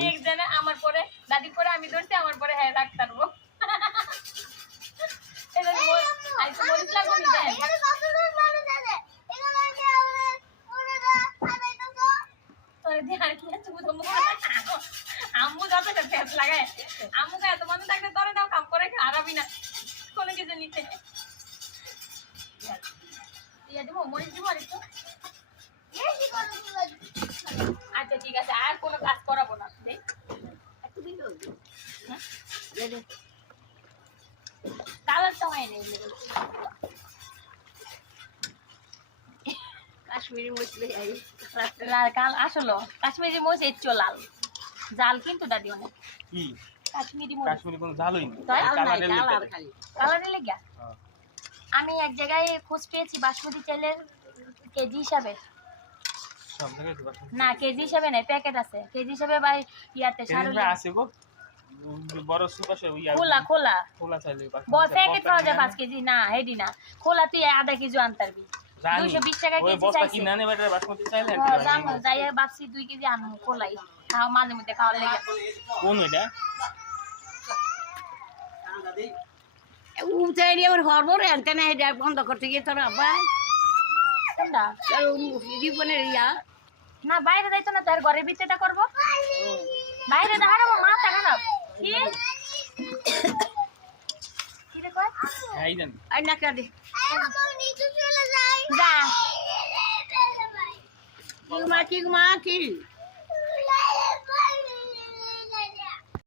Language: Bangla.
নেক্সট জানে আমার পরে দাদি পরে আমি ধরছি আমার পরে হ্যাঁ ডাক্তার বো এটা বল আইসো মরিস লাগো নি দেন এখানে কত দূর মানে জানে এখানে আমি ওরা খাবে তো তোরে দি আর কি আছে বুঝো মুখ আম্মু যতটা ফেস লাগায় আম্মু কা এত মনে থাকলে তোরে দাও কাম করে খারাপই না কোন কিছু নিতে ইয়া দেবো মরিস দিব আর একটু আচ্ছা ঠিক আছে আর কোনো কাজ করাবো না দেখ একটু দিন হ্যাঁ কালারটা হয় না কাশ্মীরি মরিচ লাল কাল আসলো কাশ্মীরি মরিচ এর লাল জাল কিন্তু দাদি অনেক কি কাশ্মীরি মরিচ কাশ্মীরি কোনো ঝালই না কালার খালি কালারে লেগে আমি এক জায়গায় খোঁজ পেয়েছি বাসমতি চালের কেজি হিসাবে সব জায়গায় তো না কেজি হিসাবে নাই প্যাকেট আছে কেজি হিসাবে ভাই ইয়াতে সারলে আছে গো বড় সুপাশে ইয়া খোলা খোলা খোলা চাইলে বড় প্যাকেট পাওয়া যায় 5 কেজি না হেডি না খোলা তুই আধা কেজি আনতারবি 220 টাকা কেজি বস্তা চাইছে কি নানে বেটার বাসমতি চাইলে দাম যাই বাপসি 2 কেজি আনমু খোলাই খাও মাঝে মধ্যে খাওয়ার লেগে কোন এটা উঠাই আমার হরবর আনতে না এটা বন্ধ করতে গিয়ে তোর আব্বা কোনটা জীবনের ইয়া না বাইরে যাইতো না তার ঘরের ভিতরটা করব বাইরে দাঁড়াবো মাথা খারাপ কি কি রে কয় এই দেন আর না কাটে যা কি মা কি